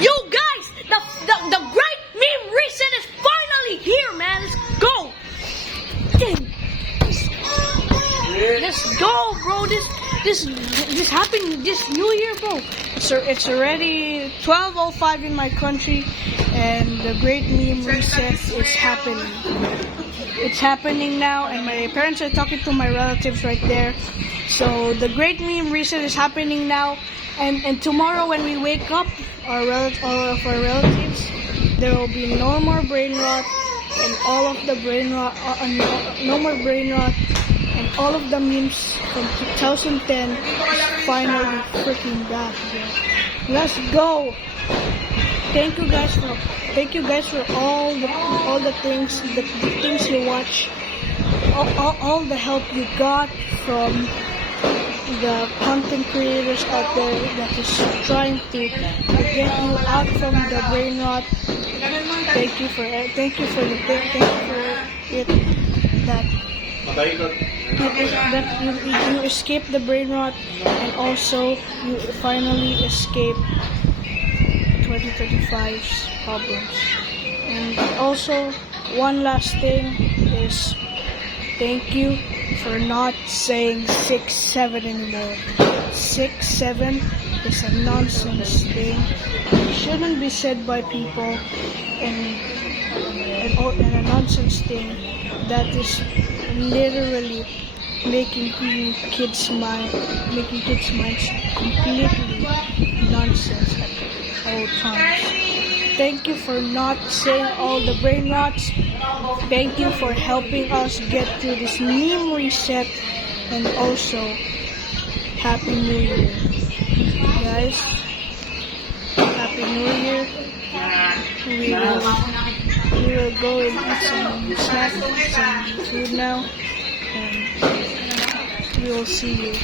Yo guys, the great meme reset is finally here, man. Let's go. Let's go, bro. This happened this New Year, bro. It's already 12:05 in my country, and the great meme reset is happening. It's happening now, and my parents are talking to my relatives right there. So the great meme reset is happening now, and tomorrow when we wake up, all of our relatives, there will be no more brain rot, and all of the brain rot, no more brain rot, and all of the memes from 2010 is finally freaking back, bro. Let's go! Thank you guys for all the things you watch, all the help you got from the content creators out there that is trying to get you out from the brain rot. Thank you for it that you escape the brain rot, and also you finally escape 2025's problems. And also, one last thing is, thank you for not saying 6-7 anymore. 6-7 is a nonsense thing. It shouldn't be said by people, and a nonsense thing that is literally making kids' minds completely nonsense at all times. Thank you for not saying all the brain rots. Thank you for helping us get through this meme reset, and also Happy New Year, guys. Happy New Year. We will go and eat some snacks, some food now, and we will see you.